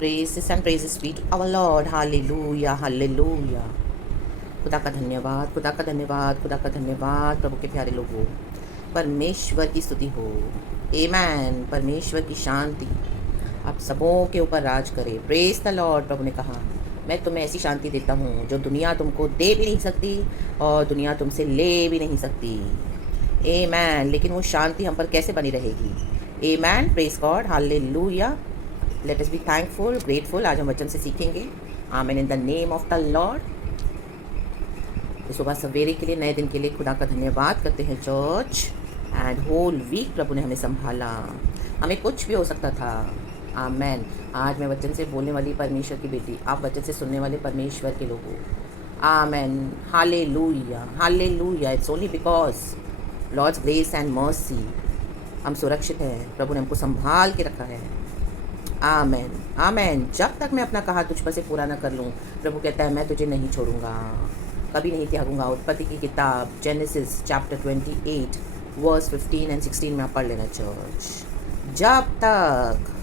Praises and praises be to our Lord. Hallelujah, hallelujah. खुदा का धन्यवाद, खुदा का धन्यवाद, खुदा का धन्यवाद। प्रभु के प्यारे लोगों, परमेश्वर की स्तुति हो। आमेन। परमेश्वर की शांति आप सबों के ऊपर राज करे। Praise the Lord. प्रभु ने कहा, मैं तुम्हें ऐसी शांति देता हूँ जो दुनिया तुमको दे भी नहीं सकती और दुनिया तुमसे ले भी नहीं सकती। आमेन। लेकिन वो शांति हम पर कैसे बनी रहेगी? Amen. Praise God. Hallelujah. Let us be thankful, grateful. आज हम वचन से सीखेंगे। Amen. In the name of the Lord. इस सुबह सवेरे के लिए, नए दिन के लिए खुदा का धन्यवाद करते हैं चर्च। एंड होल वीक प्रभु ने हमें संभाला। हमें कुछ भी हो सकता था। आमेन। आज मैं वचन से बोलने वाली परमेश्वर की बेटी, आप वचन से सुनने वाले परमेश्वर के लोगों। Amen. Hallelujah, hallelujah. It's only because Lord's grace and mercy हम सुरक्षित हैं। प्रभु ने हमको संभाल के रखा है। आमेन, आमेन। जब तक मैं अपना कहा तुझ पर से पूरा न कर लूँ, प्रभु कहता है मैं तुझे नहीं छोड़ूंगा, कभी नहीं त्यागूंगा। उत्पत्ति की किताब जेनेसिस चैप्टर 28 वर्स 15 एंड 16 में आप पढ़ लेना चर्च। जब तक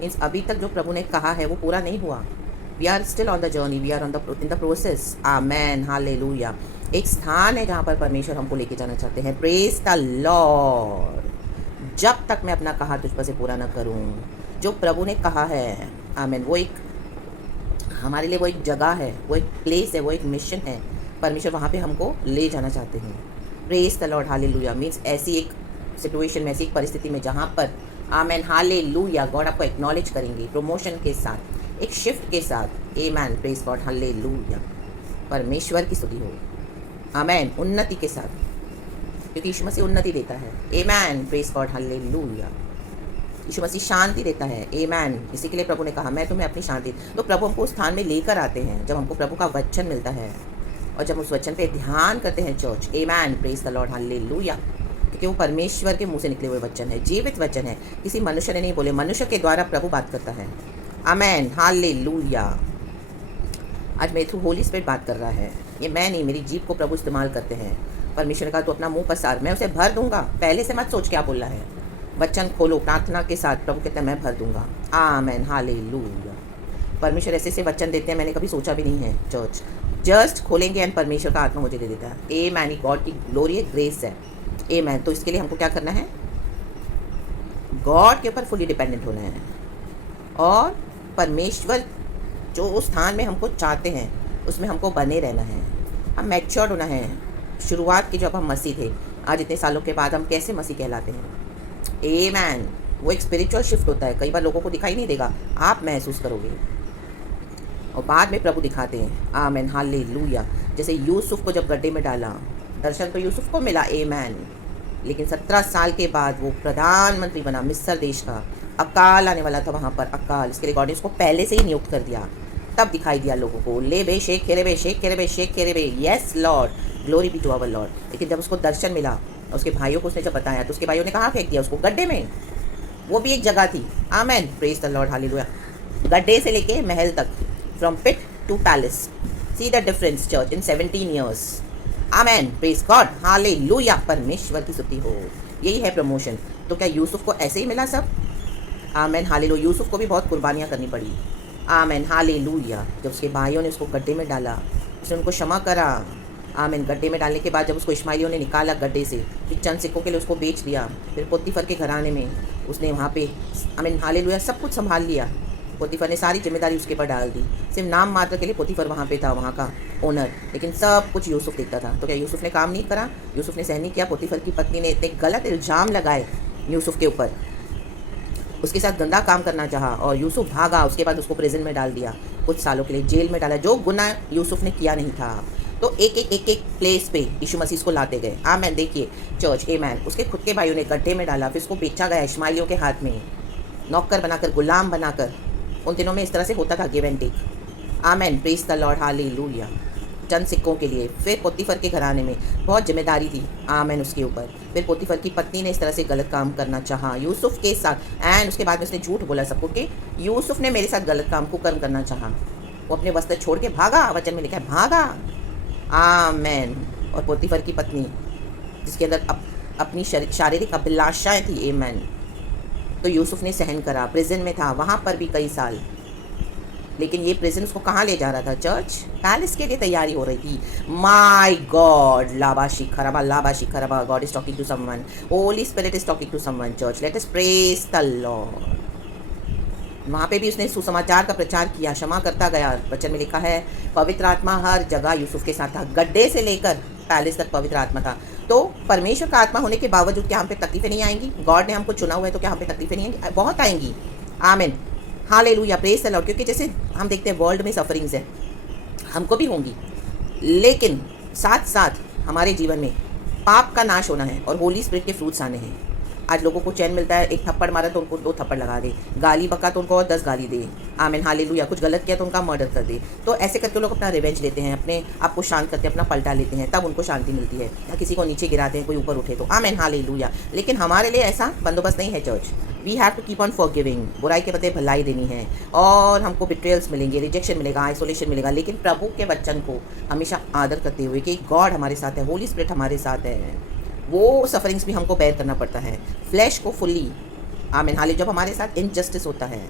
मीन्स अभी तक जो प्रभु ने कहा है वो पूरा नहीं हुआ। We are still on the journey, we are in the process. Amen, hallelujah. एक स्थान है जहाँ पर परमेश्वर हमको लेके जाना चाहते हैं। Praise the Lord. जब तक मैं अपना कहा तुझ पर से पूरा न करूँ, जो प्रभु ने कहा है, आमेन, वो एक हमारे लिए वो एक जगह है, वो एक प्लेस है, वो एक मिशन है। परमेश्वर वहाँ पे हमको ले जाना चाहते हैं। Praise the Lord. Hallelujah. Means ऐसी एक सिचुएशन में, ऐसी एक परिस्थिति में जहाँ पर, आमेन, हालेलुया, गॉड आपको एक्नॉलेज करेंगे प्रमोशन के साथ, एक शिफ्ट के साथ। आमेन। Praise God. हालेलुया। परमेश्वर की स्तुति हो। आमेन। उन्नति के साथ, क्योंकि यीशु मसीह उन्नति देता है। आमेन। Praise God. हालेलुया। यीशु मसीह शांति देता है। आमेन। इसी के लिए प्रभु ने कहा मैं तुम्हें अपनी शांति। तो प्रभु हमको उस स्थान में लेकर आते हैं जब हमको प्रभु का वचन मिलता है और जब उस वचन पे ध्यान करते हैं church. Amen. Praise the Lord. Hallelujah. क्योंकि वो परमेश्वर के मुंह से निकले हुए वचन है, जीवित वचन है। किसी मनुष्य ने नहीं बोले, मनुष्य के द्वारा प्रभु बात करता है। आमेन। हालेलुया। आज मेरे थ्रू होली स्पिरिट बात कर रहा है। ये मैं नहीं, मेरी जीभ को प्रभु इस्तेमाल करते हैं। परमेश्वर ने कहा तो अपना मुंह पसार, मैं उसे भर दूंगा। पहले से मत सोच क्या बोलना है, वचन खोलो प्रार्थना के साथ। प्रभु कहते हैं मैं भर दूंगा। आमेन। हालेलुया। परमेश्वर ऐसे से वचन देते हैं, मैंने कभी सोचा भी नहीं है चर्च। जस्ट खोलेंगे एंड परमेश्वर का आत्मा मुझे दे देता है। आमेन। गॉड की ग्लोरी है, ग्रेस है। आमेन। तो इसके लिए हमको क्या करना है? गॉड के ऊपर फुली डिपेंडेंट होना है और परमेश्वर जो उस स्थान में हमको चाहते हैं उसमें हमको बने रहना है। हम मैच्योर्ड होना है। शुरुआत की जब हम मसीह थे, आज इतने सालों के बाद हम कैसे मसीह कहलाते हैं? आमेन। वो एक स्पिरिचुअल शिफ्ट होता है। कई बार लोगों को दिखाई नहीं देगा, आप महसूस करोगे और बाद में प्रभु दिखाते हैं। आमेन। हालेलुया। जैसे यूसुफ को जब गड्ढे में डाला, दर्शन तो यूसुफ को मिला। आमेन। लेकिन 17 साल के बाद वो प्रधानमंत्री बना मिस्र देश का। अकाल आने वाला था वहाँ पर, अकाल। इसके लिए गॉड ने उसको पहले से ही नियुक्त कर दिया, तब दिखाई दिया लोगों को। ले बे शेख खेरे बे, शेख खेरे बे, शेख खेरे बे। Yes Lord, glory be to our Lord. लेकिन जब उसको दर्शन मिला, उसके भाइयों को उसने जब बताया, तो उसके भाइयों ने कहाँ फेंक दिया उसको? गड्ढे में। वो भी एक जगह थी। Amen. Praise the Lord. Hallelujah. गड्ढे से लेके महल तक, from pit to palace. See the difference church in 17 years. Amen. Praise God. Hallelujah. परमेश्वर की स्तुति हो। यही है प्रमोशन। तो क्या यूसुफ को ऐसे ही मिला सब? आमेन। हालेलुया। यूसुफ को भी बहुत कुर्बानियाँ करनी पड़ी। आमेन। हालेलुया। जब उसके भाइयों ने उसको गड्ढे में डाला, उसने उनको क्षमा करा। आमीन। गड्ढे में डालने के बाद जब उसको इश्माइलियों ने निकाला गड्ढे से, फिर चंद सिक्कों के लिए उसको बेच दिया। फिर पोतीफर के घराने में उसने वहाँ पे, आमीन, हालेलुया, सब कुछ संभाल लिया। पोतीफर ने सारी जिम्मेदारी उसके ऊपर डाल दी। सिर्फ नाम मात्र के लिए पोतीफर वहाँ पे था, वहाँ का ओनर, लेकिन सब कुछ यूसुफ देखता था। तो क्या यूसुफ ने काम नहीं करा? यूसुफ ने सहन नहीं किया? पोतीफर की पत्नी ने इतने गलत इल्ज़ाम लगाए यूसुफ के ऊपर, उसके साथ गंदा काम करना चाहा और यूसुफ भागा। उसके बाद उसको प्रिजन में डाल दिया, कुछ सालों के लिए जेल में डाला, जो गुनाह यूसुफ ने किया नहीं था। तो एक प्लेस पे यीशु मसीह को लाते गए। आमेन। देखिए चर्च। आमेन। उसके खुद के भाइयों ने गड्ढे में डाला, फिर उसको बेचा गया इश्माइलियों के हाथ में, नौकर बनाकर, गुलाम बनाकर। उन दिनों में इस तरह से होता था, give and take. Amen. Praise the Lord. Hallelujah. चंद सिक्कों के लिए। फिर पोतीफर के घराने में बहुत जिम्मेदारी थी, आमेन, उसके ऊपर। फिर पोतीफर की पत्नी ने इस तरह से गलत काम करना चाहा यूसुफ के साथ। एंड उसके बाद में उसने झूठ बोला सबको कि यूसुफ ने मेरे साथ गलत काम, कुकर्म करना चाहा। वो अपने वस्त्र छोड़ के भागा। वचन में लिखा है भागा। आमेन। और पोतीफर की पत्नी, जिसके अंदर अपनी शारीरिक अभिलाषाएं थी। आमेन। तो यूसुफ ने सहन करा, प्रिजन में था, वहाँ पर भी कई साल। लेकिन ये प्रेजेंस उसको कहाँ ले जा रहा था? चर्च पैलेस के लिए तैयारी हो रही थी। माय गॉड, लाबाशी खराबा, God is talking to someone, Holy Spirit is talking to someone. Church, let us praise the Lord. वहाँ पे भी उसने सुसमाचार का प्रचार किया, क्षमा करता गया। वचन में लिखा है पवित्र आत्मा हर जगह यूसुफ के साथ था, गड्ढे से लेकर पैलेस तक पवित्र आत्मा था। तो परमेश्वर का आत्मा होने के बावजूद क्या हम पे तकलीफें नहीं आएंगी? गॉड ने हमको चुना हुआ है तो क्या हम पे तकलीफें नहीं आएंगी? बहुत आएंगी। आमीन, हालेलुया, प्रेज द लॉर्ड। क्योंकि जैसे हम देखते हैं वर्ल्ड में सफरिंग्स है, हमको भी होंगी, लेकिन साथ साथ हमारे जीवन में पाप का नाश होना है और होली स्पिरिट के फ्रूट्स आने हैं। आज लोगों को चैन मिलता है, एक थप्पड़ मारा तो उनको 2 थप्पड़ लगा दे, गाली बका तो उनको और 10 गाली दे। आमीन, हालेलुया। कुछ गलत किया तो उनका मर्डर कर दे। तो ऐसे करके लोग अपना रिवेंज लेते हैं, अपने आप को शांत करते हैं, अपना पलटा लेते हैं, तब उनको शांति मिलती है। या किसी को नीचे गिराते हैं, कोई ऊपर उठे तो। आमीन, हालेलुया। लेकिन हमारे लिए ऐसा बंदोबस्त नहीं है church. We have to keep on forgiving. बुराई के बदले भलाई देनी है और हमको बिट्रेयल्स मिलेंगे, रिजेक्शन मिलेगा, आइसोलेशन मिलेगा, लेकिन प्रभु के वचन को हमेशा आदर करते हुए कि गॉड हमारे साथ है, होली स्पिरिट हमारे साथ है, वो सफरिंग्स भी हमको बेयर करना पड़ता है, फ्लैश को फुल्ली। आमीन, हाले जब हमारे साथ इनजस्टिस होता है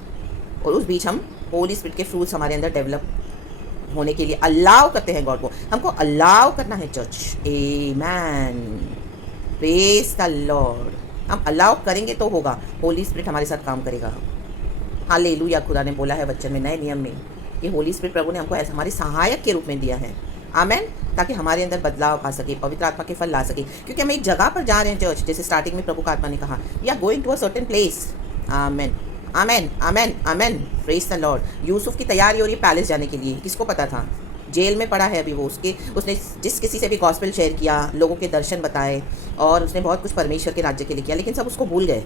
और उस बीच हम होली स्पिरिट के फ्रूट्स हमारे अंदर डेवलप होने के लिए अलाउ करते हैं गॉड को। हमको अलाउ करना है चर्च। आमीन, प्रेज द लॉर्ड। हम अलाउ करेंगे तो होगा, होली स्पिरिट हमारे साथ काम करेगा। हालेलुया। खुदा ने बोला है वचन में, नए नियम में, कि होली स्पिरिट प्रभु ने हमको ऐसा हमारे सहायक के रूप में दिया है। आमेन, ताकि हमारे अंदर बदलाव आ सके, पवित्र आत्मा के फल ला सके। क्योंकि हम एक जगह पर जा रहे हैं चर्च, जैसे स्टार्टिंग में प्रभु का आत्मा ने कहा, या going to a certain place. Amen, amen, amen, amen, praise the Lord. Yusuf की तैयारी हो रही है पैलेस जाने के लिए। किसको पता था? जेल में पड़ा है अभी वो। उसने जिस किसी से भी गॉस्पेल शेयर किया, लोगों के दर्शन बताए, और उसने बहुत कुछ परमेश्वर के राज्य के लिए किया, लेकिन सब उसको भूल गए।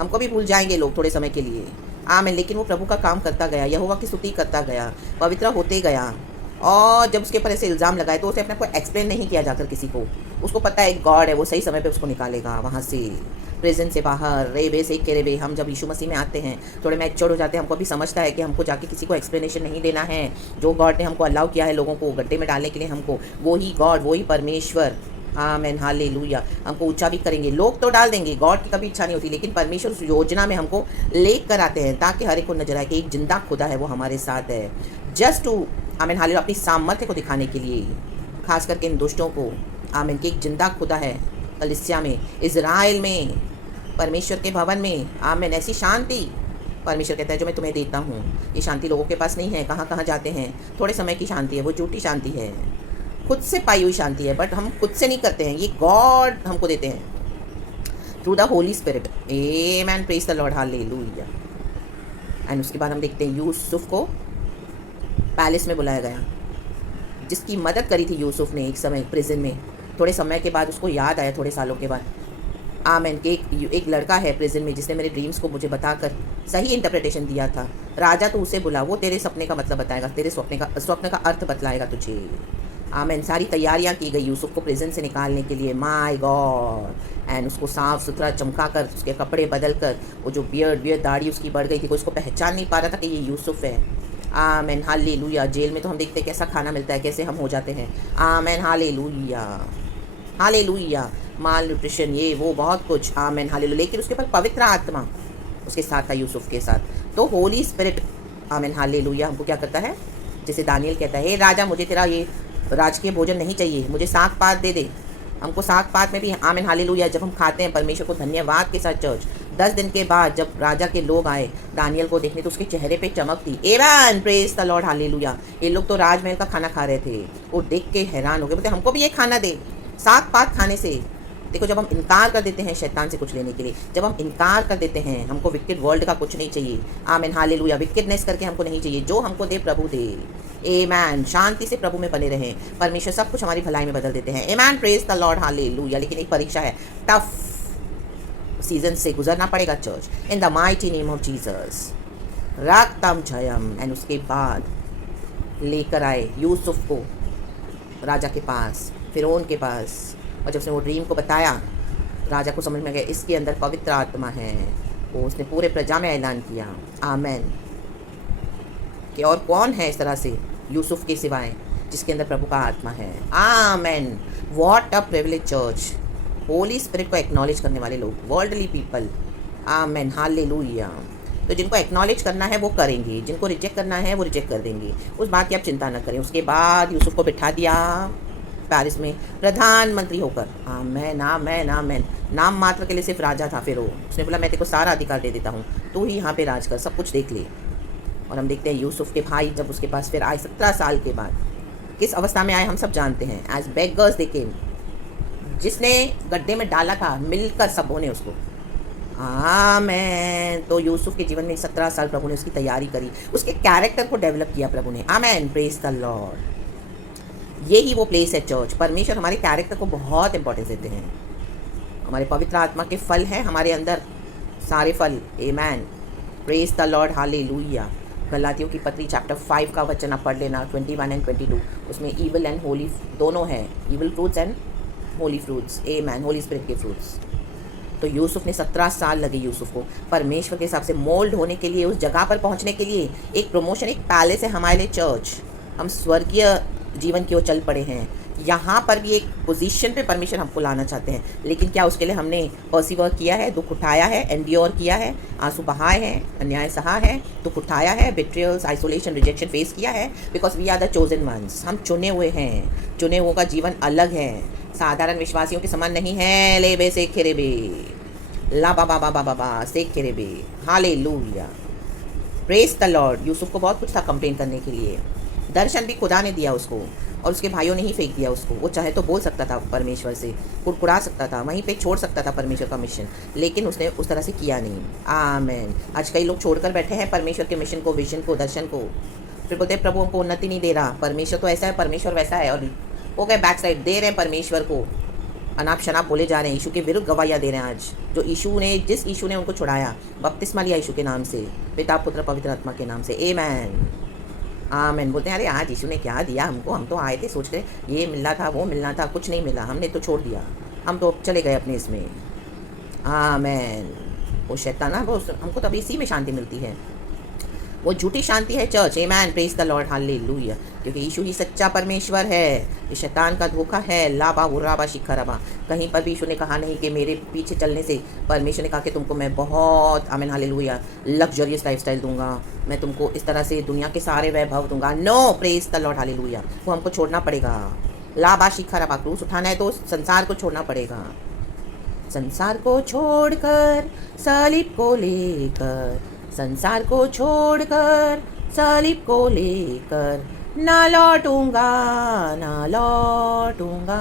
हमको भी भूल जाएंगे लोग थोड़े समय के लिए। आमीन, लेकिन वो प्रभु का काम करता गया, यहोवा की स्तुति करता गया, पवित्र होते गया। और जब उसके ऊपर ऐसे इल्ज़ाम लगाए तो उसे अपने को एक्सप्लेन नहीं किया जाकर किसी को। उसको पता है एक गॉड है, वो सही समय पे उसको निकालेगा वहाँ से, प्रेजेंस से बाहर। रेबे से के रेबे, हम जब यीशु मसीह में आते हैं, थोड़े मैच्योर हो जाते हैं, हमको भी समझता है कि हमको जाके किसी को एक्सप्लेनेशन नहीं देना है। जो गॉड ने हमको अलाउ किया है लोगों को गड्ढे में डालने के लिए, हमको वही गॉड, वही परमेश्वर, आमीन, हालेलुया, हमको ऊंचा भी करेंगे। लोग तो डाल देंगे, गॉड की कभी इच्छा नहीं होती, लेकिन परमेश्वर उस योजना में हमको लेकर आते हैं ताकि हर एक को नजर आए कि एक जिंदा खुदा है, वो हमारे साथ है। जस्ट टू, आमीन, हालेलुया, अपनी सामर्थ्य को दिखाने के लिए, खास करके इन दुष्टों को। आमीन, कि एक जिंदा खुदा है। कलिसिया में, इजराइल में, परमेश्वर के भवन में, आमीन, ऐसी शांति परमेश्वर कहता है जो मैं तुम्हें देता हूँ। ये शांति लोगों के पास नहीं है। कहाँ कहाँ जाते हैं, थोड़े समय की शांति है, वो झूठी शांति है, खुद से पाई हुई शांति है, बट हम खुद से नहीं करते हैं, ये गॉड हमको देते हैं through the Holy spirit. Amen, praise the Lord, hallelujah. And उसके बाद हम देखते हैं यूसुफ को पैलेस में बुलाया गया, जिसकी मदद करी थी यूसुफ ने एक समय प्रिजन में। थोड़े समय के बाद उसको याद आया, थोड़े सालों के बाद, आमेन, कि एक लड़का है प्रिजन में जिसने मेरे ड्रीम्स को मुझे बताकर सही इंटरप्रिटेशन दिया था। राजा तो उसे बुला, वो तेरे सपने का मतलब बताएगा, तेरे स्वप्न का अर्थ बतलाएगा तुझे। आमेन, सारी तैयारियां की गई यूसुफ को प्रिजन से निकालने के लिए। My God. एंड उसको साफ सुथरा चमका कर, उसके कपड़े बदल कर, वो जो बियर्ड दाढ़ी उसकी बढ़ गई थी, कोई उसको पहचान नहीं पा रहा था कि ये यूसुफ है। आमेन, हालेलुया। जेल में तो हम देखते हैं कैसा खाना मिलता है, कैसे हम हो जाते हैं। आमेन, हालेलुया, हालेलुया, माल न्यूट्रिशन, ये वो बहुत कुछ। आमेन, हालेलुया। लेकिन उसके ऊपर पवित्र आत्मा उसके साथ था, यूसुफ के साथ। तो होली स्पिरिट, आमेन, हालेलुया, हमको क्या करता है? जैसे दानियल कहता है, हे राजा, मुझे तेरा ये राजकीय भोजन नहीं चाहिए, मुझे साग पात दे दे। हमको साग पात में भी, आमीन, हालेलुया, जब हम खाते हैं परमेश्वर को धन्यवाद के साथ चर्च। 10 दिन के बाद जब राजा के लोग आए दानियल को देखने, तो उसके चेहरे पे चमक थी। आमीन, प्रेज द लॉर्ड, हालेलुया। ये लोग तो राजमहल का खाना खा रहे थे, वो देख के हैरान हो गए, बोलते हमको भी ये खाना दे, साग पात खाने से। देखो, जब हम इनकार कर देते हैं शैतान से कुछ लेने के लिए, जब हम इनकार कर देते हैं, हमको विकेड वर्ल्ड का कुछ नहीं चाहिए। आमीन, हालेलुया, विकेडनेस करके हमको नहीं चाहिए, जो हमको दे प्रभु दे। आमीन, शांति से प्रभु में बने रहें, परमेश्वर सब कुछ हमारी भलाई में बदल देते हैं। आमीन, प्रेज द लॉर्ड, हालेलुया। लेकिन एक परीक्षा है, टफ सीजन से गुजरना पड़ेगा church, in the mighty name of Jesus. रक्तम जयम। एंड उसके बाद लेकर आए यूसुफ को राजा के पास, फिरौन के पास। और जब उसने वो ड्रीम को बताया, राजा को समझ में गया इसके अंदर पवित्र आत्मा है। वो उसने पूरे प्रजा में ऐलान किया, आमेन, कि और कौन है इस तरह से यूसुफ के सिवाय जिसके अंदर प्रभु का आत्मा है। Amen, what a privilege church. Holy spirit को एक्नॉलेज करने वाले लोग, वर्ल्डली पीपल। आमेन, हालेलुया। तो जिनको एक्नॉलेज करना है वो करेंगे, जिनको रिजेक्ट करना है वो रिजेक्ट कर देंगे। उस बात की आप चिंता न करें। उसके बाद यूसुफ को बिठा दिया पेरिस में प्रधानमंत्री होकर। आमेन आमेन आमेन। नाम मात्र के लिए सिर्फ राजा था फिर उसने बोला मैं तेरे को सारा अधिकार दे देता हूँ, तू ही यहाँ पे राज कर, सब कुछ देख ले। और हम देखते हैं यूसुफ के भाई जब उसके पास फिर आए 17 साल के बाद, किस अवस्था में आए हम सब जानते हैं। एज बेगर्स दे केम, जिसने गड्ढे में डाला था मिलकर सबों ने उसको। आमेन। तो यूसुफ के जीवन में 17 साल प्रभु ने उसकी तैयारी करी, उसके कैरेक्टर को डेवलप किया प्रभु ने। आमेन, प्रेज द लॉर्ड। ये ही वो प्लेस है चर्च। परमेश्वर हमारे कैरेक्टर को बहुत इंपॉर्टेंस देते हैं। हमारे पवित्र आत्मा के फल हैं हमारे अंदर, सारे फल। आमेन, प्रेज द लॉर्ड, हालेलुया। गलातियों की पत्री चैप्टर 5 का वचन आप पढ़ लेना, 21 एंड 22। उसमें ईविल एंड होली दोनों हैं, evil fruits and Holi fruits. Amen, Holi spirit के फ्रूट्स। तो यूसुफ ने 17 साल लगे यूसुफ को परमेश्वर के हिसाब से मोल्ड होने के लिए, उस जगह पर पहुंचने के लिए। एक प्रमोशन, एक पैलेस है हमारे लिए चर्च। हम स्वर्गीय जीवन की ओर चल पड़े हैं। यहाँ पर भी एक पोजीशन पे परमेश्वर हमको लाना चाहते हैं, लेकिन क्या उसके लिए हमने पर्सिवर किया है, दुख उठाया है, एंड्योर किया है, आंसू बहाए हैं, अन्याय सहा है, दुख उठाया है, बिट्रियल्स, आइसोलेशन, रिजेक्शन फेस किया है। Because we are the chosen ones. हम चुने हुए हैं। चुने हुओं का जीवन अलग है, साधारण विश्वासियों के समान नहीं है। ले बे से खेरेबे ला बाबा बाबा बाबा से खेरेबे, हालेलुया, प्रेज द लॉर्ड। यूसुफ को बहुत कुछ था कंप्लेन करने के लिए। दर्शन भी खुदा ने दिया उसको, और उसके भाइयों ने ही फेंक दिया उसको। वो चाहे तो बोल सकता था परमेश्वर से, कुड़कुड़ा सकता था, वहीं पे छोड़ सकता था परमेश्वर का मिशन, लेकिन उसने उस तरह से किया नहीं। आमेन। आज कई लोग छोड़कर बैठे हैं परमेश्वर के मिशन को, विजन को, दर्शन को। फिर बोलते प्रभु हमको उन्नति नहीं दे रहा, परमेश्वर तो ऐसा है, परमेश्वर वैसा है, और वो गए बैक साइड दे रहे हैं परमेश्वर को, अनाप शनाप बोले जा रहे हैं, यीशु के विरुद्ध गवाहियाँ दे रहे हैं। आज जो जिस यीशु ने उनको छुड़ाया, बपतिस्मा लिया यीशु के नाम से, पिता पुत्र पवित्र आत्मा के नाम से। आमेन आमेन। बोलते हैं अरे आज यीशु ने क्या दिया हमको, हम तो आए थे सोच के ये मिलना था, वो मिलना था, कुछ नहीं मिला, हमने तो छोड़ दिया, हम तो चले गए अपने इसमें। आमेन। वो शैतान ना, वो हमको तब इसी में शांति मिलती है, वो झूठी शांति है church. Amen, praise the Lord, hallelujah. क्योंकि यीशु ही सच्चा परमेश्वर है, ये शैतान का धोखा है। लाबा उराबा शिखराबा। कहीं पर भी यीशु ने कहा नहीं कि मेरे पीछे चलने से, परमेश्वर ने कहा कि तुमको मैं बहुत, आमेन हालेलुया, लग्जरियस लाइफस्टाइल दूंगा, मैं तुमको इस तरह से दुनिया के सारे वैभव दूंगा। No, praise the Lord, hallelujah. वो हमको छोड़ना पड़ेगा। लाबा शिखराबा, क्रूस उठाना है तो संसार को छोड़ना पड़ेगा। संसार को छोड़कर सलीब को लेकर, संसार को छोड़कर सलीब को लेकर, ना लौटूंगा, ना लौटूंगा।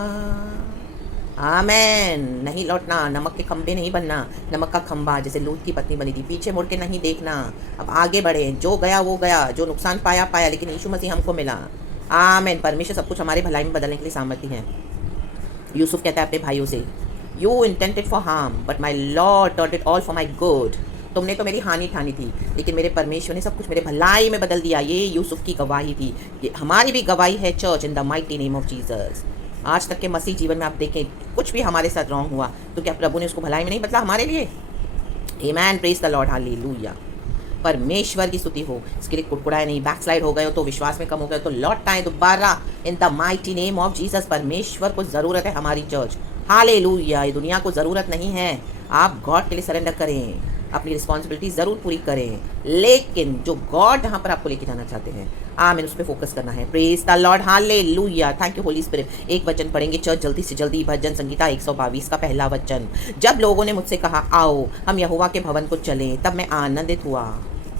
आमेन। नहीं लौटना, नमक के खंबे नहीं बनना, नमक का खंबा जैसे लूत की पत्नी बनी थी, पीछे मुड़ के नहीं देखना, अब आगे बढ़े। जो गया वो गया, जो नुकसान पाया पाया, लेकिन यीशु मसीह हमको मिला। आमेन। परमेश्वर सब कुछ हमारे भलाई में बदलने के लिए सामर्थ्य है। यूसुफ कहता है अपने भाइयों से, you intended for harm but my lord turned it all for my good. तुमने तो मेरी हानि ठानी थी, लेकिन मेरे परमेश्वर ने सब कुछ मेरे भलाई में बदल दिया। ये यूसुफ की गवाही थी, ये हमारी भी गवाही है church, in the mighty name of Jesus. आज तक के मसीह जीवन में आप देखें, कुछ भी हमारे साथ रॉन्ग हुआ तो क्या प्रभु ने उसको भलाई में नहीं बदला हमारे लिए? आमेन, प्रेज द लॉर्ड, हालेलुया। परमेश्वर की स्तुति हो। इसके लिए कुड़कुड़ाए नहीं, बैकस्लाइड हो गए हो तो, विश्वास में कम हो गए तो लौट आए दोबारा इन the mighty name of Jesus. परमेश्वर को ज़रूरत है हमारी चर्च, हालेलुया। ये दुनिया को ज़रूरत नहीं है। आप गॉड के लिए सरेंडर करें, अपनी रिस्पॉन्सिबिलिटी ज़रूर पूरी करें, लेकिन जो गॉड जहाँ पर आपको लेके जाना चाहते हैं, आमीन, उस पर फोकस करना है। Praise the Lord, hallelujah. Thank you Holi spirit. एक वचन पढ़ेंगे चर्च जल्दी से जल्दी, भजन संगीता 122 का पहला वचन। जब लोगों ने मुझसे कहा आओ हम यहोवा के भवन को चलें, तब मैं आनंदित हुआ।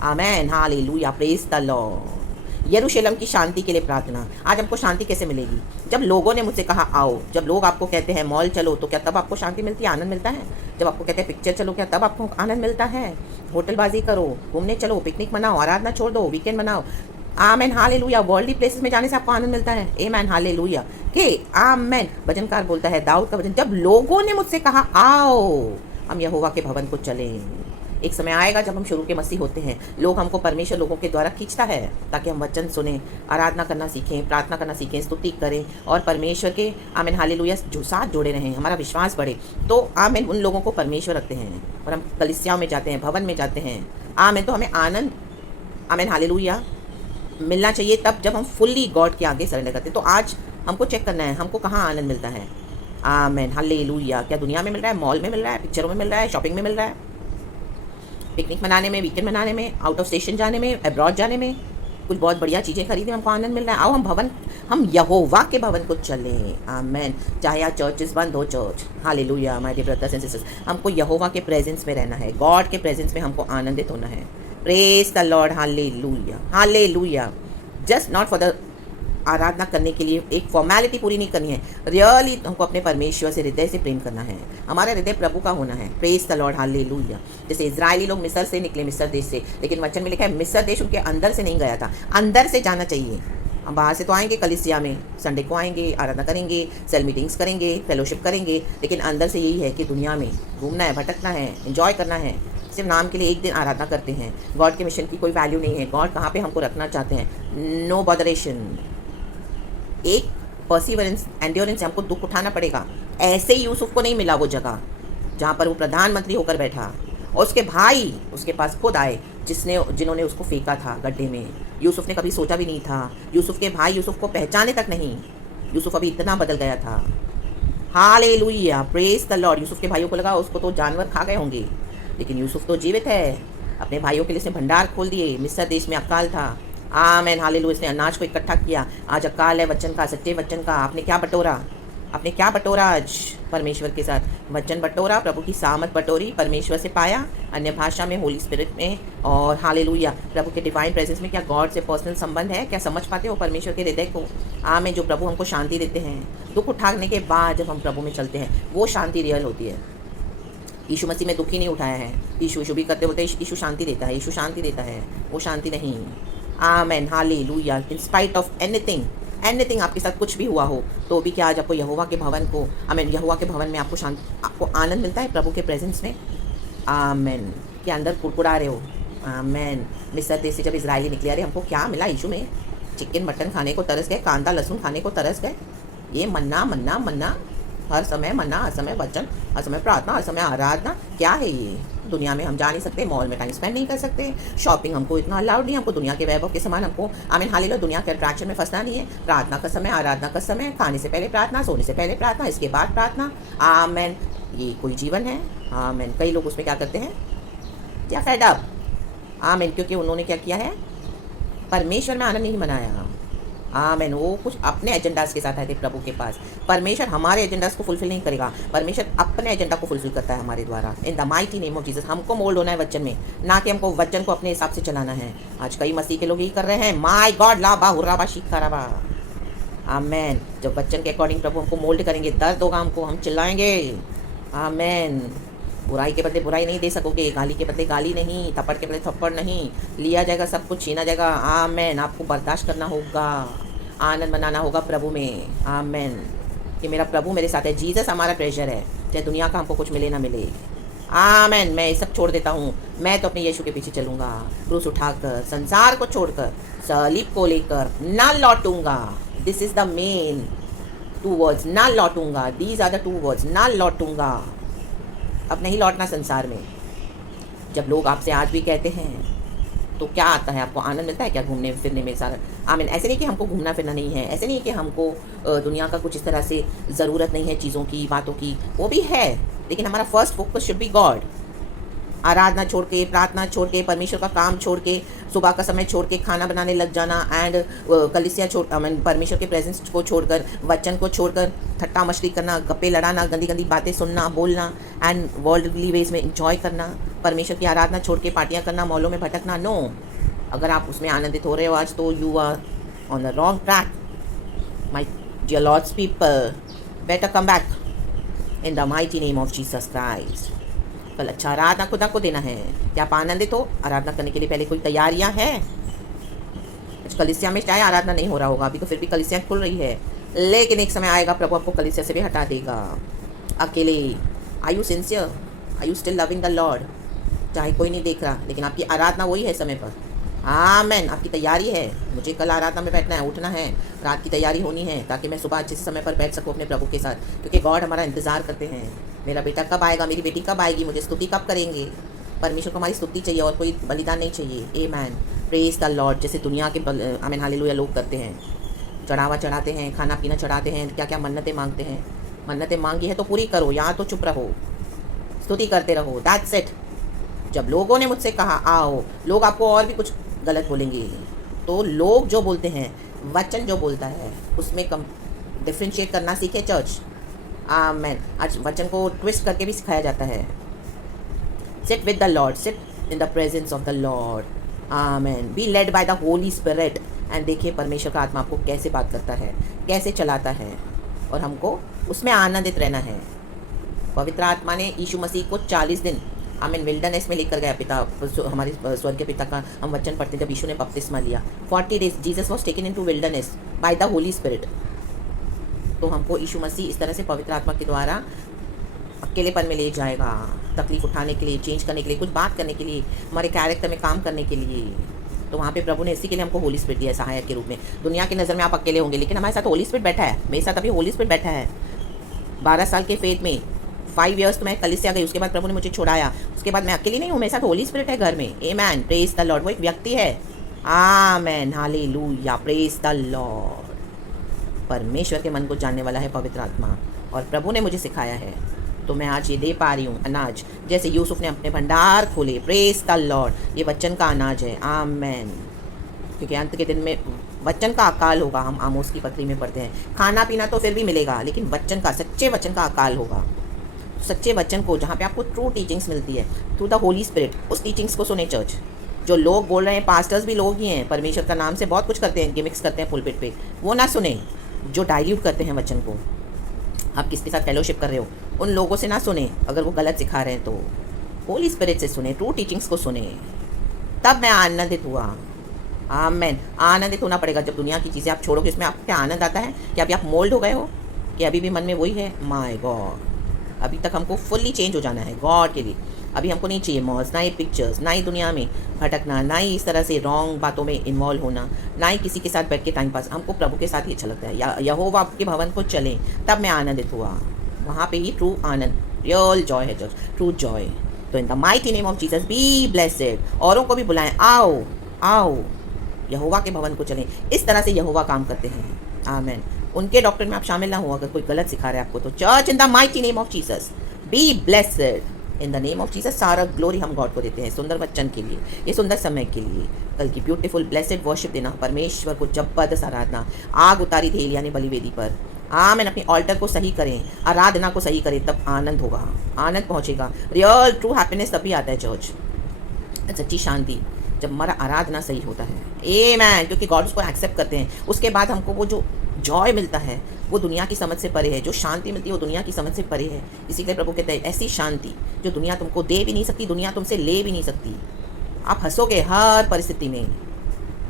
आमेन, हालेलुया, प्रेज द लॉर्ड। यरूशलेम की शांति के लिए प्रार्थना। आज हमको शांति कैसे मिलेगी? जब लोगों ने मुझसे कहा आओ। जब लोग आपको कहते हैं मॉल चलो, तो क्या तब आपको शांति मिलती है, आनंद मिलता है? जब आपको कहते हैं पिक्चर चलो, क्या तब आपको आनंद मिलता है? होटलबाजी करो, घूमने चलो, पिकनिक मनाओ, आराधना छोड़ दो, वीकेंड मनाओ, आमेन, हालेलुया। वर्ल्डली प्लेसेस में जाने से आपको आनंद मिलता है? आमेन, हालेलुया। के आमेन। भजनकार बोलता है, दाऊद का भजन, जब लोगों ने मुझसे कहा आओ हम यहोवा के भवन को चलें। एक समय आएगा जब हम शुरू के मसीह होते हैं, लोग हमको परमेश्वर लोगों के द्वारा खींचता है ताकि हम वचन सुने, आराधना करना सीखें, प्रार्थना करना सीखें, स्तुति करें और परमेश्वर के आमीन हालेलुया जो साथ जुड़े रहें, हमारा विश्वास बढ़े। तो आमीन, उन लोगों को परमेश्वर रखते हैं और हम कलीसियाओं में जाते हैं, भवन में जाते हैं। आमीन। तो हमें आनंद आमीन हालेलुया मिलना चाहिए तब जब हम फुल्ली गॉड के आगे सरेंडर करते हैं। तो आज हमको चेक करना है हमको कहाँ आनंद मिलता है। आमीन हालेलुया। क्या दुनिया में मिल रहा है, मॉल में मिल रहा है, पिक्चरों में मिल रहा है, शॉपिंग में मिल रहा है? पिकनिक मनाने में, वीकेंड मनाने में, आउट ऑफ स्टेशन जाने में, अब्रॉड जाने में, कुछ बहुत बढ़िया चीज़ें खरीदने में हमको आनंद मिल रहा है। आओ हम यहोवा के भवन को चलें। आमेन। चाहे आज चर्चेस बंद हो, church hallelujah my dear brothers and sisters, हमको यहोवा के प्रेजेंस में रहना है, गॉड के प्रेजेंस में हमको आनंदित होना है। Praise the Lord, hallelujah hallelujah. Just not for the आराधना करने के लिए एक फॉर्मेलिटी पूरी नहीं करनी है, रियली हमको अपने परमेश्वर से हृदय से प्रेम करना है, हमारा हृदय प्रभु का होना है। Praise the Lord, hallelujah. जैसे इजरायली लोग मिस्र से निकले, मिस्र देश से, लेकिन वचन में लिखा है मिस्र देश उनके अंदर से नहीं गया था, अंदर से जाना चाहिए। हम बाहर से तो आएंगे कलीसिया में, संडे को आएंगे, आराधना करेंगे, सेल मीटिंग्स करेंगे, फेलोशिप करेंगे, लेकिन अंदर से यही है कि दुनिया में घूमना है, भटकना है, एंजॉय करना है। सिर्फ नाम के लिए एक दिन आराधना करते हैं, गॉड के मिशन की कोई वैल्यू नहीं है। गॉड कहाँ पे हमको रखना चाहते हैं? नो बॉदरेशन, एक पर्सिवरेंस, एंड्योरेंस, हमको दुख उठाना पड़ेगा। ऐसे ही यूसुफ को नहीं मिला वो जगह जहाँ पर वो प्रधानमंत्री होकर बैठा, और उसके भाई उसके पास खुद आए जिन्होंने उसको फेंका था गड्ढे में। यूसुफ ने कभी सोचा भी नहीं था, यूसुफ के भाई यूसुफ को पहचाने तक नहीं। यूसुफ अभी इतना बदल गया था। Hallelujah, praise the Lord. Yusuf के भाइयों को लगा उसको तो जानवर खा गए होंगे, लेकिन यूसुफ तो जीवित है। अपने भाइयों के लिए उसने भंडार खोल दिए। मिस्र देश में अकाल था, आमेन हालेलुया। इसने अनाज को इकट्ठा किया। आज अकाल है वचन का, सच्चे वचन का। आपने क्या बटोरा? आपने क्या बटोरा आज परमेश्वर के साथ? वचन बटोरा, प्रभु की सामत बटोरी, परमेश्वर से पाया, अन्य भाषा में, होली स्पिरिट में, और हालेलुया प्रभु के डिवाइन प्रेजेंस में। क्या गॉड से पर्सनल संबंध है? क्या समझ पाते हो परमेश्वर के हृदय को? आमेन। जो प्रभु हमको शांति देते हैं, दुख उठाने के बाद जब हम प्रभु में चलते हैं, वो शांति रियल होती है। यीशु मसीह में दुख ही नहीं उठाया है। यीशु भी करते बोलते यीशु शांति देता है, यीशु शांति देता है, वो शांति नहीं। Amen hallelujah. In spite of anything आपके साथ कुछ भी हुआ हो, तो भी क्या आज आपको यहोवा के भवन को, आमेन, यहोवा के भवन में आपको आनंद मिलता है प्रभु के प्रेजेंस में। आमेन। के अंदर कुड़कुड़ा रहे हो। आमेन। मिस्र देश से जब इजरायली निकले, अरे हमको क्या मिला यीशु में? चिकन मटन खाने को तरस गए, कांदा लहसुन खाने को तरस गए। ये मन्ना मन्ना मन्ना, हर समय मन्ना, हर समय वचन, हर समय प्रार्थना, हर समय आराधना, क्या है ये? दुनिया में हम जा नहीं सकते, मॉल में टाइम स्पेंड नहीं कर सकते, शॉपिंग हमको इतना अलाउड नहीं, हमको दुनिया के वैभव के समान हमको, आमीन हालेलुया, दुनिया के अट्रैक्शन में फंसना नहीं है। प्रार्थना का समय, आराधना का समय, खाने से पहले प्रार्थना, सोने से पहले प्रार्थना, इसके बाद प्रार्थना। आमेन। ये कोई जीवन है? आमेन। कई लोग उसमें क्या करते हैं? क्या फेड अप। आमेन। क्योंकि उन्होंने क्या किया है? परमेश्वर में आनंद नहीं मनाया। आमेन। वो कुछ अपने एजेंडास के साथ आए थे प्रभु के पास। परमेश्वर हमारे एजेंडास को फुलफिल नहीं करेगा, परमेश्वर अपने एजेंडा को फुलफिल करता है हमारे द्वारा। इन the mighty name of Jesus. हमको मोल्ड होना है वचन में, ना कि हमको वचन को अपने हिसाब से चलाना है। आज कई मसीह के लोग यही कर रहे हैं। माय गॉड लाबा हुर्राबा शिकाराबा। आमेन। जब वचन के अकॉर्डिंग प्रभु हमको मोल्ड करेंगे, दर्द होगा हमको, हम चिल्लाएंगे। आमेन। बुराई के बदले बुराई नहीं दे सकोगे, गाली के बदले गाली नहीं, थप्पड़ के बदले थप्पड़ नहीं, लिया जाएगा, सब कुछ छीना जाएगा। आमेन। आपको बर्दाश्त करना होगा, आनंद मनाना होगा प्रभु में। आमेन। कि मेरा प्रभु मेरे साथ है, जीसस हमारा ट्रेजर है, चाहे दुनिया का हमको कुछ मिले ना मिले। आमेन। मैं ये सब छोड़ देता हूँ, मैं तो अपने यीशु के पीछे चलूँगा। क्रूस उठाकर, संसार को छोड़कर, सलीब को लेकर ना लौटूंगा। This is the main two words, ना लौटूंगा। These are the two words, ना लौटूंगा। अब नहीं लौटना संसार में। जब लोग आपसे आज भी कहते हैं, तो क्या आता है? आपको आनंद मिलता है क्या घूमने फिरने में? सारा आमीन। ऐसे नहीं कि हमको घूमना फिरना नहीं है, ऐसे नहीं कि हमको दुनिया का कुछ इस तरह से ज़रूरत नहीं है, चीज़ों की, बातों की, वो भी है, लेकिन हमारा first focus should be God. आराधना छोड़ के, प्रार्थना छोड़ के, परमेश्वर का काम छोड़ के, सुबह का समय छोड़ के खाना बनाने लग जाना, एंड कलीसिया छोड़, परमेश्वर के प्रेजेंस को छोड़कर, वचन को छोड़कर ठट्टा मस्ती करना, गप्पे लड़ाना, गंदी गंदी बातें सुनना, बोलना, एंड वर्ल्डली वेज में इंजॉय करना, परमेश्वर की आराधना छोड़ के पार्टियाँ करना, मॉलों में भटकना। नो। अगर आप उसमें आनंदित हो रहे हो आज, तो you are on the wrong track. My dear Lord's people, better come back in the mighty name of Jesus Christ. कल अच्छा आराधना खुदा को देना है। क्या आप आनंदित हो? आराधना करने के लिए पहले कोई तैयारियां हैं? कलीसिया में चाहे आराधना नहीं हो रहा होगा अभी, तो फिर भी कलीसिया खुल रही है, लेकिन एक समय आएगा प्रभु आपको कलीसिया से भी हटा देगा। अकेले। Are you sincere? Are you still loving the Lord? चाहे कोई नहीं देख रहा, लेकिन आपकी आराधना वही है समय पर। आमेन। आपकी तैयारी है, मुझे कल आराधना में बैठना है, उठना है, रात की तैयारी होनी है, ताकि मैं सुबह अच्छे से समय पर बैठ सकूँ अपने प्रभु के साथ, क्योंकि गॉड हमारा इंतज़ार करते हैं। मेरा बेटा कब आएगा, मेरी बेटी कब आएगी, मुझे स्तुति कब करेंगे? परमेश्वर को हमारी स्तुति चाहिए और कोई बलिदान नहीं चाहिए। आमेन। Praise the Lord. जैसे दुनिया के आमीन हालेलुया लोग करते हैं, चढ़ावा चढ़ाते हैं, खाना पीना चढ़ाते हैं, क्या क्या मन्नतें मांगते हैं। मन्नतें मांगी है तो पूरी करो, यहाँ तो चुप रहो, स्तुति करते रहो। That's it. जब लोगों ने मुझसे कहा आओ, लोग आपको और भी कुछ गलत बोलेंगे, तो लोग जो बोलते हैं, वचन जो बोलता है, उसमें कम डिफ्रेंशिएट करना सीखे चर्च। आमेन। आज वचन को ट्विस्ट करके भी सिखाया जाता है। Sit with the Lord, sit in the presence of the Lord. Amen. Be led by the Holy Spirit. And देखिए परमेश्वर का आत्मा आपको कैसे बात करता है, कैसे चलाता है, और हमको उसमें आनंदित रहना है। पवित्र आत्मा ने यीशु मसीह को 40 दिन आमीन विल्डरनेस में लेकर गया। पिता, हमारे स्वर्ग के पिता का हम वचन पढ़ते जब यीशु ने बपतिस्मा लिया, 40 days Jesus was taken into wilderness by the Holy Spirit. तो हमको यीशु मसीह इस तरह से पवित्र आत्मा के द्वारा अकेलेपन में ले जाएगा, तकलीफ उठाने के लिए, चेंज करने के लिए, कुछ बात करने के लिए, हमारे कैरेक्टर में काम करने के लिए। तो वहाँ पे प्रभु ने इसी के लिए हमको होली स्पिरिट दिया सहायक के रूप में। दुनिया की नज़र में आप अकेले होंगे, लेकिन हमारे साथ होली स्पिरिट बैठा है। मेरे साथ अभी होली स्पिरिट बैठा है। 12 साल के फेथ में 5 इयर्स तो मैं कलीसिया गई, उसके बाद प्रभु ने मुझे छुड़ाया। उसके बाद मैं अकेली नहीं हूँ, मेरे साथ होली स्पिरिट है घर में। आमेन, प्रेज द लॉर्ड। वो एक व्यक्ति है। आमेन, हालेलुया, प्रेज द लॉर्ड। परमेश्वर के मन को जानने वाला है पवित्र आत्मा, और प्रभु ने मुझे सिखाया है, तो मैं आज ये दे पा रही हूँ अनाज। जैसे यूसुफ ने अपने भंडार खोले, प्रेज द लॉर्ड। ये वचन का अनाज है। आमेन। क्योंकि अंत के दिन में वचन का अकाल होगा। हम आमोस की पत्री में पढ़ते हैं, खाना पीना तो फिर भी मिलेगा, लेकिन वचन का, सच्चे वचन का अकाल होगा। सच्चे वचन को, जहाँ पे आपको ट्रू टीचिंग्स मिलती है थ्रू द होली स्पिरिट, उस टीचिंग्स को सुने चर्च। जो लोग बोल रहे हैं, पास्टर्स भी लोग ही हैं, परमेश्वर का नाम से बहुत कुछ करते हैं, गिमिक्स करते हैं पुलपिट पे, वो ना सुने। जो डाइल्यूट करते हैं वचन को, आप किसके साथ फेलोशिप कर रहे हो, उन लोगों से ना सुने। अगर वो गलत सिखा रहे हैं तो होली स्पिरिट से सुने, ट्रू टीचिंग्स को सुने। तब मैं आनंदित हुआ। आमेन। आनंदित होना पड़ेगा। जब दुनिया की चीज़ें आप छोड़ोगे, इसमें आपको क्या आनंद आता है कि अभी आप मोल्ड हो गए हो, कि अभी भी मन में वही है, माय गॉड। अभी तक हमको फुल्ली चेंज हो जाना है गॉड के लिए। अभी हमको नहीं चाहिए मौज, ना ही पिक्चर्स, ना ही दुनिया में भटकना, ना ही इस तरह से रॉन्ग बातों में इन्वॉल्व होना, ना ही किसी के साथ बैठ के टाइम पास। हमको प्रभु के साथ ही अच्छा लगता है। यहोवा के भवन को चलें, तब मैं आनंदित हुआ। वहाँ पे ही ट्रू आनंद, रियल जॉय है, जज ट्रू जॉय। तो इन the mighty name of Jesus B blessed. औरों को भी बुलाएं, आओ आओ यहोवा के भवन को चलें। इस तरह से यहोवा काम करते हैं। आमेन। उनके डॉक्टर में आप शामिल ना हो अगर कोई गलत सिखा रहा है आपको। तो church in the mighty name of Jesus B blessed. In the name of Jesus सारा ग्लोरी हम गॉड को देते हैं, सुंदर वचन के लिए, ये सुंदर समय के लिए, कल की ब्यूटीफुल ब्लेसेड वर्शिप देना, परमेश्वर को जबरदस्त आराधना। आग उतारी थी एलिया ने बलिवेदी पर। आमेन। अपने ऑल्टर को सही करें, आराधना को सही करें, तब आनंद होगा, आनंद पहुँचेगा। रियल ट्रू हैप्पीनेस तभी आता है चर्च, सच्ची शांति, जब हमारा आराधना सही होता है। आमेन। क्योंकि गॉड उसको एक्सेप्ट करते हैं। उसके बाद हमको वो जो जॉय मिलता है वो दुनिया की समझ से परे है। जो शांति मिलती है वो दुनिया की समझ से परे है। इसीलिए प्रभु कहते हैं ऐसी शांति जो दुनिया तुमको दे भी नहीं सकती, दुनिया तुमसे ले भी नहीं सकती। आप हंसोगे हर परिस्थिति में।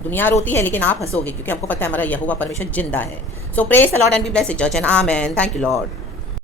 दुनिया रोती है लेकिन आप हंसोगे, क्योंकि आपको पता है हमारा यहोवा परमेश्वर जिंदा है। So praise the Lord and be blessed church and amen. Thank you Lord.